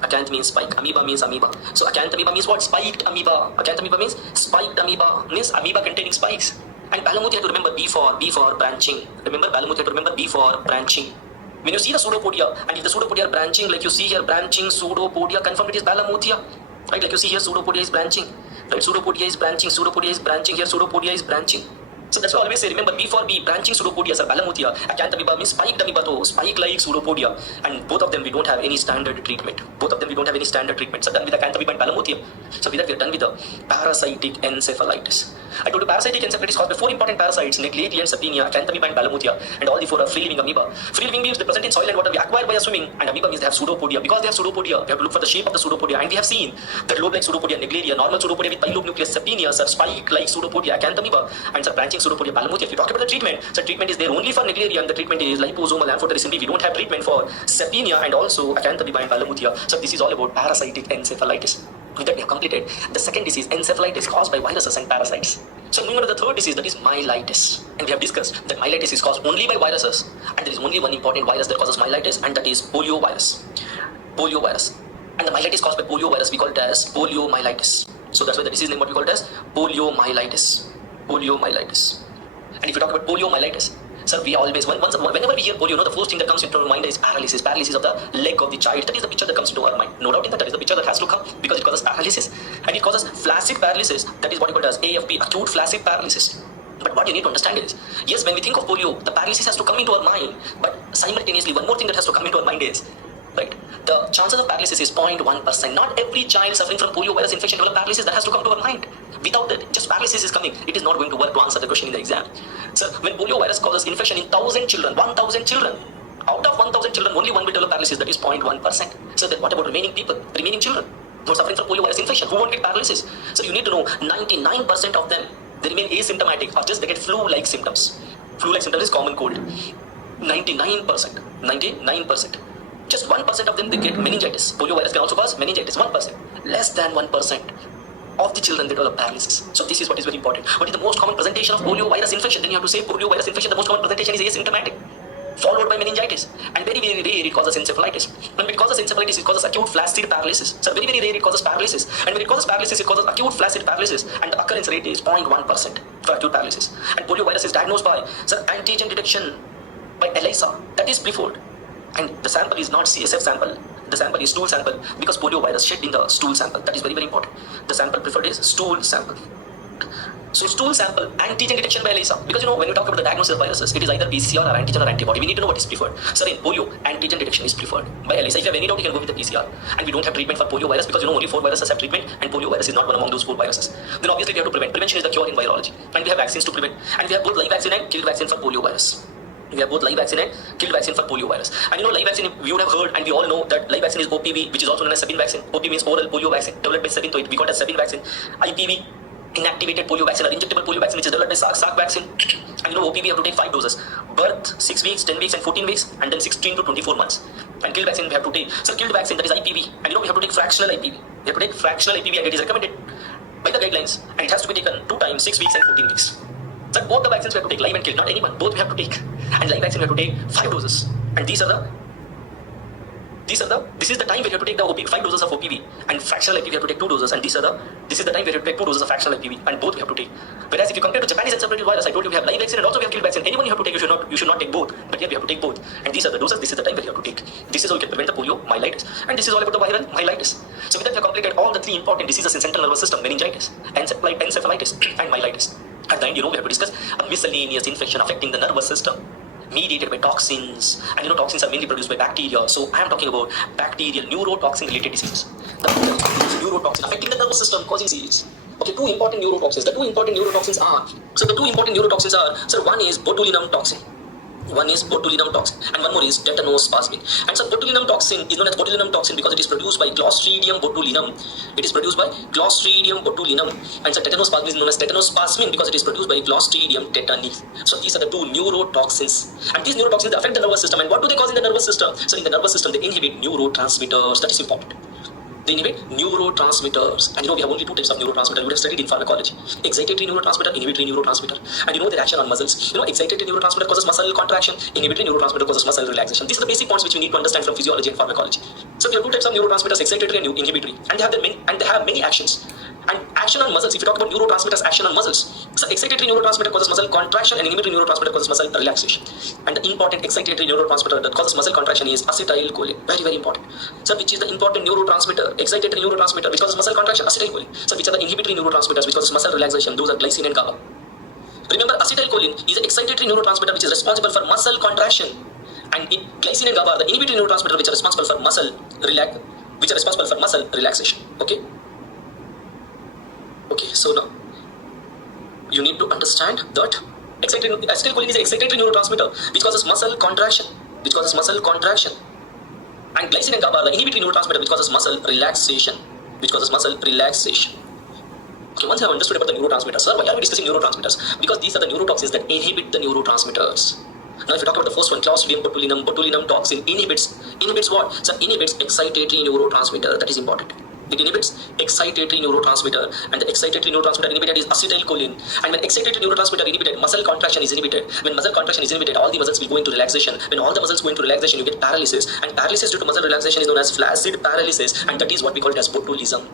Acanth means spike, amoeba means amoeba. So Acanthamoeba means what? Spiked amoeba. Acanthamoeba means spiked amoeba, means amoeba containing spikes. And Balamuthia, you have to remember B for branching. Remember Balamuthia, you have to remember B for branching. When you see the pseudopodia, and if the pseudopodia are branching, like you see here, branching pseudopodia, confirm it is Balamuthia. Right, like you see here, pseudopodia is branching. Right, pseudopodia is branching here, pseudopodia is branching. So that's why I always say, remember B for B, branching pseudopodia are Balamuthia. Acanthamoeba means spiked amoeba, spike-like pseudopodia. And both of them we don't have any standard treatment. So done with Acanthamoeba and Balamuthia. So with that we are done with the parasitic encephalitis. I told you parasitic encephalitis caused by four important parasites, Naegleria and Sapenia, Acanthamoeba and Balamuthia. And all the four are free-living amoeba. Free-living means they present in soil and water, we acquire by swimming. And amoeba means they have pseudopodia. Because they have pseudopodia, we have to look for the shape of the pseudopodia. And we have seen that lobe-like pseudopodia, Naegleria, normal pseudopodia with bilobe nucleus, Sapenia, spike-like pseudopodia, Acanthamoeba, and branching pseudopodia, Balamuthia. If you talk about the treatment, so treatment is there only for Naegleria, and the treatment is liposomal amphotericin B. We don't have treatment for Sapenia and also Acanthamoeba and Balamuthia. So this is all about parasitic encephalitis. With that we have completed the second disease, encephalitis caused by viruses and parasites. So moving on to the third disease, that is myelitis. And we have discussed that myelitis is caused only by viruses, and there is only one important virus that causes myelitis, and that is polio virus. And the myelitis caused by polio virus, we call it as poliomyelitis. So that's why the disease name what we call it as poliomyelitis. And if you talk about poliomyelitis, sir, we always, whenever we hear polio, the first thing that comes into our mind is paralysis of the leg of the child. That is the picture that comes into our mind. No doubt in that is the picture that has to come, because it causes paralysis. And it causes flaccid paralysis. That is what we call as AFP, acute flaccid paralysis. But what you need to understand is, yes, when we think of polio, the paralysis has to come into our mind. But simultaneously, one more thing that has to come into our mind is, right, the chances of paralysis is 0.1%. Not every child suffering from poliovirus infection develop paralysis. That has to come to our mind. Without it, just paralysis is coming. It is not going to work to answer the question in the exam. So when poliovirus causes infection in 1,000 children, 1,000 children, out of 1,000 children, only one will develop paralysis. That is 0.1%. So then what about remaining people, remaining children who are suffering from poliovirus infection, who won't get paralysis? So you need to know 99% of them, they remain asymptomatic or just they get flu-like symptoms. Flu-like symptoms is common cold. 99%. Just 1% of them, they get meningitis. Poliovirus can also cause meningitis. 1%. Less than 1% of the children they develop paralysis. So this is what is very important. What is the most common presentation of poliovirus infection? Then you have to say poliovirus infection, the most common presentation is asymptomatic, followed by meningitis. And very, very rare it causes encephalitis. When it causes encephalitis, it causes acute flaccid paralysis. So very, very rare it causes paralysis. And when it causes paralysis, it causes acute flaccid paralysis. And the occurrence rate is 0.1% for acute paralysis. And poliovirus is diagnosed by antigen detection by ELISA. That is preferred. And the sample is not CSF sample. The sample is stool sample because poliovirus shed in the stool sample. That is very, very important. The sample preferred is stool sample. So stool sample, antigen detection by ELISA. Because when you talk about the diagnosis of viruses, it is either PCR or antigen or antibody. We need to know what is preferred. So in polio, antigen detection is preferred by ELISA. If you have any doubt, you can go with the PCR. And we don't have treatment for poliovirus because only 4 viruses have treatment, and poliovirus is not one among those 4 viruses. Then obviously we have to prevent. Prevention is the cure in virology. And we have vaccines to prevent. And we have both live vaccine and killed vaccine for poliovirus. We have both live vaccine and killed vaccine for poliovirus. And live vaccine, you would have heard, and we all know that live vaccine is OPV, which is also known as Sabin vaccine. OPV means oral polio vaccine, developed by Sabin, so we call it as Sabin vaccine. IPV, inactivated polio vaccine or injectable polio vaccine, which is developed by Salk vaccine. And OPV, you have to take 5 doses. Birth, 6 weeks, 10 weeks, and 14 weeks, and then 16 to 24 months. And killed vaccine, we have to take. So killed vaccine, that is IPV. And we have to take fractional IPV. We have to take fractional IPV, and it is recommended by the guidelines. And it has to be taken 2 times, 6 weeks and 14 weeks. So both the vaccines we have to take, live and killed, not anyone. Both we have to take. And live vaccine we have to take 5 doses. And this is the time we have to take the 5 doses of OPV, and fractional IPV we have to take 2 doses, and this is the time we have to take 2 doses of fractional IPV, and both we have to take. Whereas if you compare to Japanese encephalitis virus, I told you we have live vaccine and also we have killed vaccine. Anyone you have to take, you should not take both. But here we have to take both. And these are the doses, this is the time we have to take. This is how we can prevent the poliomyelitis. And this is all about the viral myelitis. So with that we have completed all the 3 important diseases in central nervous system: meningitis, encephalitis, and myelitis. At the end, we have to discuss a miscellaneous infection affecting the nervous system, mediated by toxins. And toxins are mainly produced by bacteria. So I am talking about bacterial neurotoxin related diseases. The neurotoxin affecting the nervous system causing disease. Okay, 2 important neurotoxins. The 2 important neurotoxins are, one is botulinum toxin. One is botulinum toxin, and one more is tetanospasmin. And so botulinum toxin is known as botulinum toxin because it is produced by Clostridium botulinum. It is produced by Clostridium botulinum. And so tetanospasmin is known as tetanospasmin because it is produced by Clostridium tetani. So these are the 2 neurotoxins. And these neurotoxins, they affect the nervous system. And what do they cause in the nervous system? So in the nervous system, they inhibit neurotransmitters. That is important. They inhibit neurotransmitters. And we have only 2 types of neurotransmitter. We would have studied in pharmacology. Excitatory neurotransmitter, inhibitory neurotransmitter. And their action on muscles. Excitatory neurotransmitter causes muscle contraction. Inhibitory neurotransmitter causes muscle relaxation. These are the basic points which we need to understand from physiology and pharmacology. So we have 2 types of neurotransmitters, excitatory and inhibitory. And they have many actions. And action on muscles, if you talk about neurotransmitters, action on muscles. So excitatory neurotransmitter causes muscle contraction and inhibitory neurotransmitter causes muscle relaxation. And the important excitatory neurotransmitter that causes muscle contraction is acetylcholine. Very, very important. So which is the important neurotransmitter? Excitatory neurotransmitter which causes muscle contraction, acetylcholine. So which are the inhibitory neurotransmitters which causes muscle relaxation? Those are glycine and GABA. Remember, acetylcholine is an excitatory neurotransmitter which is responsible for muscle contraction. And glycine and GABA are the inhibitory neurotransmitter which are responsible for muscle relaxation. Okay, so now you need to understand that acetylcholine is an excitatory neurotransmitter which causes muscle contraction. And glycine and GABA are the inhibitory neurotransmitter which causes muscle relaxation. Okay, once you have understood about the neurotransmitters, sir, why are we discussing neurotransmitters? Because these are the neurotoxins that inhibit the neurotransmitters. Now if you talk about the first one, Clostridium botulinum toxin inhibits what? So inhibits excitatory neurotransmitter. That is important. It inhibits excitatory neurotransmitter, and the excitatory neurotransmitter inhibited is acetylcholine. And when excitatory neurotransmitter inhibited, muscle contraction is inhibited. When muscle contraction is inhibited, all the muscles will go into relaxation. When all the muscles go into relaxation, you get paralysis. And paralysis due to muscle relaxation is known as flaccid paralysis, and that is what we call it as botulism.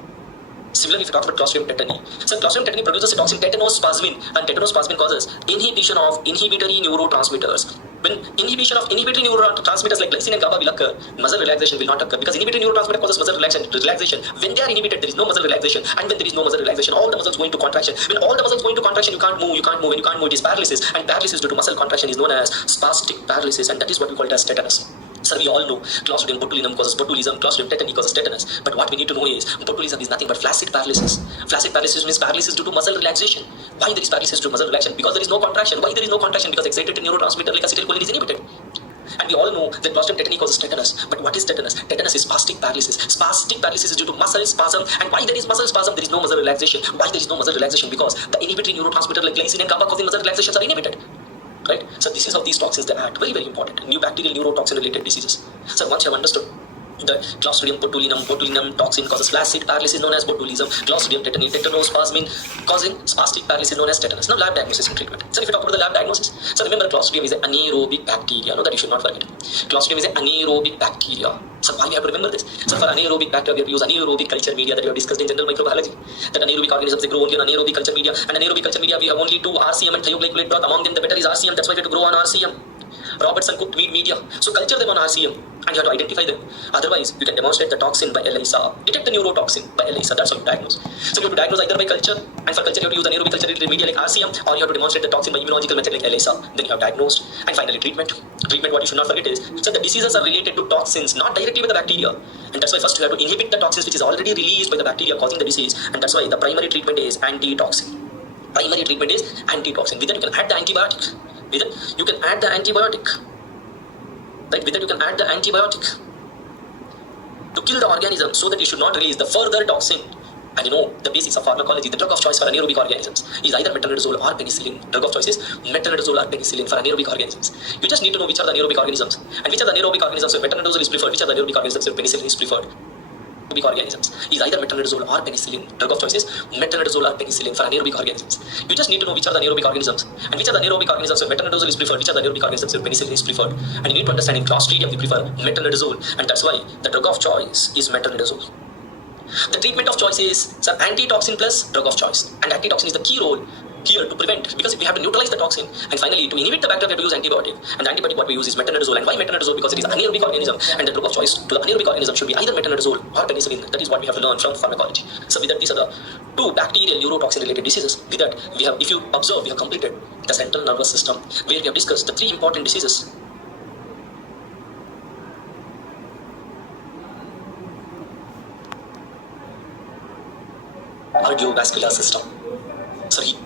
Similarly, if you talk about Clostridium tetani, so Clostridium tetani produces a toxin tetanospasmin, and tetanospasmin causes inhibition of inhibitory neurotransmitters. When inhibition of inhibitory neurotransmitters like glycine and GABA will occur, muscle relaxation will not occur because inhibitory neurotransmitter causes muscle relaxation. When they are inhibited, there is no muscle relaxation, and when there is no muscle relaxation, all the muscles go into contraction. When all the muscles go into contraction, you can't move. When you can't move, it is paralysis, and paralysis due to muscle contraction is known as spastic paralysis, and that is what we call it as tetanus. Sir, we all know Clostridium botulinum causes botulism, Clostridium tetani causes tetanus. But what we need to know is botulism is nothing but flaccid paralysis. Flaccid paralysis means paralysis due to muscle relaxation. Why there is paralysis due to muscle relaxation? Because there is no contraction. Why there is no contraction? Because excitated neurotransmitter like acetylcholine is inhibited. And we all know that Clostridium tetani causes tetanus. But what is tetanus? Tetanus is spastic paralysis. Spastic paralysis is due to muscle spasm. And why there is muscle spasm? There is no muscle relaxation. Why there is no muscle relaxation? Because the inhibitory neurotransmitter like glycine and GABA causing muscle relaxations are inhibited. Right? So this is how these toxins they act. Very, very important. New bacterial neurotoxin related diseases. So once you have understood the Clostridium botulinum toxin causes flaccid paralysis known as botulism. Clostridium tetani tetanospasmin causing spastic paralysis known as tetanus. Now lab diagnosis and treatment. So if you talk about the lab diagnosis, so remember Clostridium is an anaerobic bacteria. No, that you should not forget. Clostridium is an anaerobic bacteria. So why we have to remember this? So for anaerobic bacteria, we have to use anaerobic culture media that we have discussed in general microbiology. That anaerobic organisms they grow only on anaerobic culture media. And anaerobic culture media we have only two RCM and thioglycolate broth. Among them the better is RCM. That's why we have to grow on RCM. Robertson cooked meat media. So culture them on RCM and you have to identify them. Otherwise, you can demonstrate the toxin by ELISA. Detect the neurotoxin by ELISA. That's how you diagnose. So you have to diagnose either by culture, and for culture you have to use anaerobic culture media like RCM, or you have to demonstrate the toxin by immunological method like ELISA. Then you have diagnosed. And finally, treatment. Treatment, what you should not forget is, so the diseases are related to toxins, not directly with the bacteria. And that's why first you have to inhibit the toxins which is already released by the bacteria causing the disease. And that's why the primary treatment is antitoxin. Primary treatment is antitoxin. With that you can add the antibiotic. With that you can add the antibiotic. Right? With that you can add the antibiotic to kill the organism so that you should not release the further toxin. And you know the basics of pharmacology. The drug of choice for anaerobic organisms is either metronidazole or penicillin. Drug of choice is metronidazole or penicillin for anaerobic organisms. You just need to know which are the anaerobic organisms and which are the anaerobic organisms where metronidazole is preferred, which are the anaerobic organisms where penicillin is preferred. Anaerobic organisms is either metronidazole or penicillin. Drug of choice is metronidazole or penicillin for anaerobic organisms. You just need to know which are the anaerobic organisms and which are the anaerobic organisms where metronidazole is preferred, which are the anaerobic organisms where penicillin is preferred. And you need to understand in Clostridium we prefer metronidazole, and that's why the drug of choice is metronidazole. The treatment of choice is antitoxin plus drug of choice, and antitoxin is the key role here to prevent, because we have to neutralize the toxin, and finally to inhibit the bacteria we have to use antibiotic, and the antibiotic what we use is metronidazole. And why metronidazole? Because it is anaerobic organism, and the drug of choice to the anaerobic organism should be either metronidazole or penicillin. That is what we have to learn from pharmacology. So with that, these are the two bacterial neurotoxin related diseases. With that, we have, if you observe, we have completed the central nervous system, where we have discussed the three important diseases. Cardiovascular system. Sorry.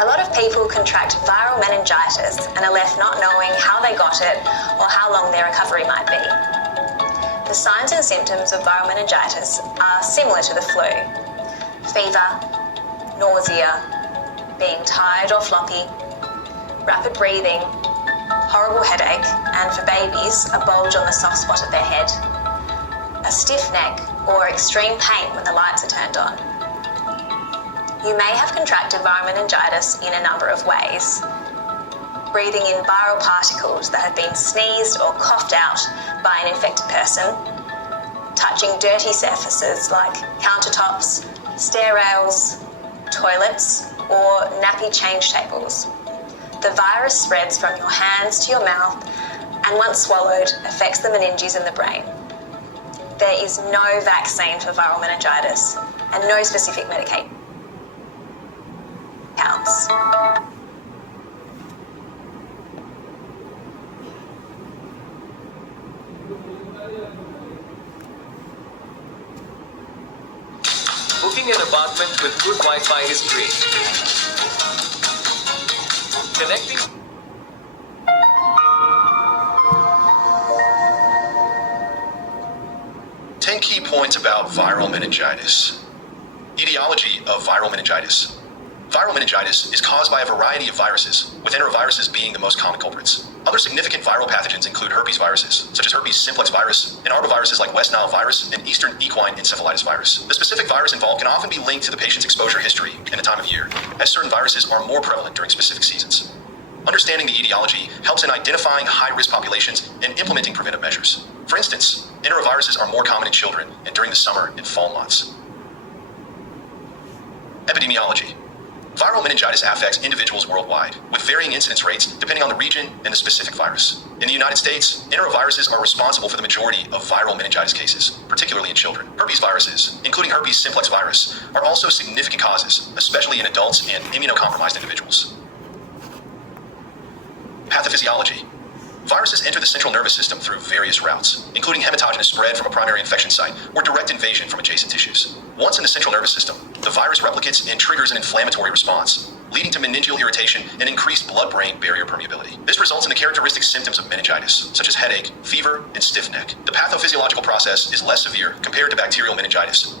A lot of people contract viral meningitis and are left not knowing how they got it or how long their recovery might be. The signs and symptoms of viral meningitis are similar to the flu: fever, nausea, being tired or floppy, rapid breathing, horrible headache, and for babies, a bulge on the soft spot of their head, a stiff neck, or extreme pain when the lights are turned on. You may have contracted viral meningitis in a number of ways: breathing in viral particles that have been sneezed or coughed out by an infected person, touching dirty surfaces like countertops, stair rails, toilets, or nappy change tables. The virus spreads from your hands to your mouth and once swallowed affects the meninges in the brain. There is no vaccine for viral meningitis and no specific medication counts. Booking an apartment with good Wi-Fi is great. Connecting. Ten key points about viral meningitis. Etiology of viral meningitis. Viral meningitis is caused by a variety of viruses, with enteroviruses being the most common culprits. Other significant viral pathogens include herpes viruses, such as herpes simplex virus, and arboviruses like West Nile virus and Eastern equine encephalitis virus. The specific virus involved can often be linked to the patient's exposure history and the time of year, as certain viruses are more prevalent during specific seasons. Understanding the etiology helps in identifying high-risk populations and implementing preventive measures. For instance, enteroviruses are more common in children and during the summer and fall months. Epidemiology. Viral meningitis affects individuals worldwide, with varying incidence rates depending on the region and the specific virus. In the United States, enteroviruses are responsible for the majority of viral meningitis cases, particularly in children. Herpes viruses, including herpes simplex virus, are also significant causes, especially in adults and immunocompromised individuals. Pathophysiology. Viruses enter the central nervous system through various routes, including hematogenous spread from a primary infection site or direct invasion from adjacent tissues. Once in the central nervous system, the virus replicates and triggers an inflammatory response, leading to meningeal irritation and increased blood-brain barrier permeability. This results in the characteristic symptoms of meningitis, such as headache, fever, and stiff neck. The pathophysiological process is less severe compared to bacterial meningitis.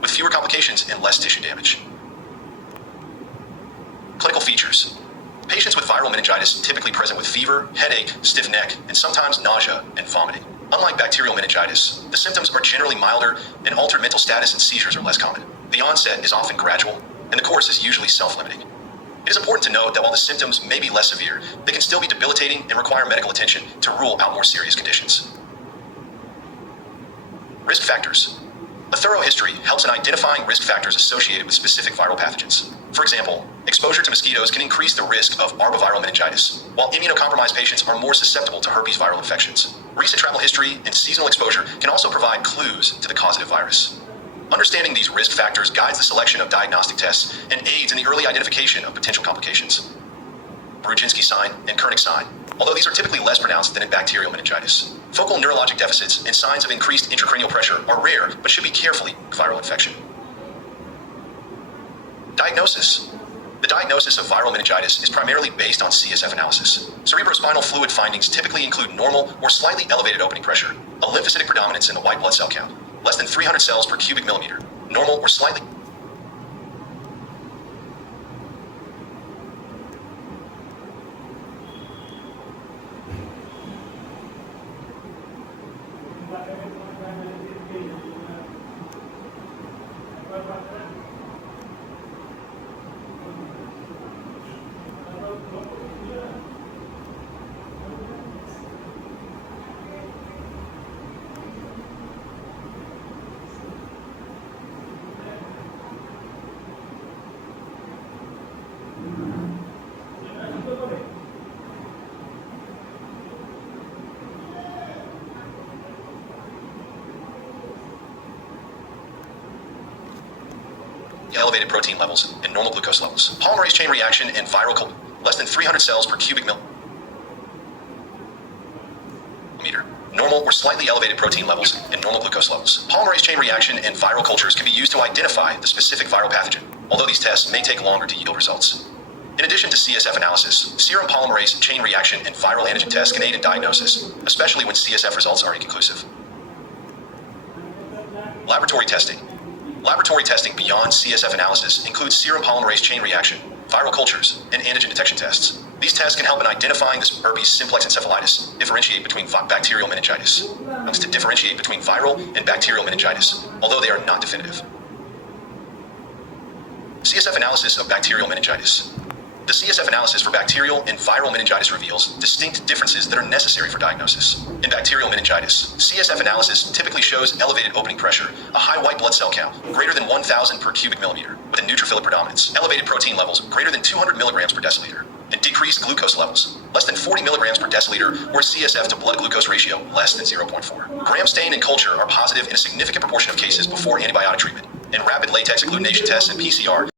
With fewer complications and less tissue damage. Clinical features. Patients with viral meningitis typically present with fever, headache, stiff neck, and sometimes nausea and vomiting. Unlike bacterial meningitis, the symptoms are generally milder and altered mental status and seizures are less common. The onset is often gradual, and the course is usually self-limiting. It is important to note that while the symptoms may be less severe, they can still be debilitating and require medical attention to rule out more serious conditions. Risk factors. A thorough history helps in identifying risk factors associated with specific viral pathogens. For example, exposure to mosquitoes can increase the risk of arboviral meningitis, while immunocompromised patients are more susceptible to herpes viral infections. Recent travel history and seasonal exposure can also provide clues to the causative virus. Understanding these risk factors guides the selection of diagnostic tests and aids in the early identification of potential complications. Brudzinski sign and Kernig sign, although these are typically less pronounced than in bacterial meningitis. Focal neurologic deficits and signs of increased intracranial pressure are rare, but should be carefully viral infection. Diagnosis. The diagnosis of viral meningitis is primarily based on CSF analysis. Cerebrospinal fluid findings typically include normal or slightly elevated opening pressure, a lymphocytic predominance in the white blood cell count, less than 300 cells per cubic millimeter, normal or slightly elevated protein levels and normal glucose levels. Polymerase chain reaction and viral less than 300 cells per cubic millimeter. Normal or slightly elevated protein levels and normal glucose levels. Polymerase chain reaction and viral cultures can be used to identify the specific viral pathogen, although these tests may take longer to yield results. In addition to CSF analysis, serum polymerase chain reaction and viral antigen tests can aid in diagnosis, especially when CSF results are inconclusive. Laboratory testing. Laboratory testing beyond CSF analysis includes serum polymerase chain reaction, viral cultures, and antigen detection tests. These tests can help in identifying this herpes simplex encephalitis, differentiate between bacterial meningitis, to differentiate between viral and bacterial meningitis, although they are not definitive. CSF analysis of bacterial meningitis. The CSF analysis for bacterial and viral meningitis reveals distinct differences that are necessary for diagnosis. In bacterial meningitis, CSF analysis typically shows elevated opening pressure, a high white blood cell count, greater than 1,000 per cubic millimeter, with a neutrophilic predominance, elevated protein levels, greater than 200 milligrams per deciliter, and decreased glucose levels, less than 40 milligrams per deciliter, or CSF to blood glucose ratio less than 0.4. Gram stain and culture are positive in a significant proportion of cases before antibiotic treatment, and rapid latex agglutination tests and PCR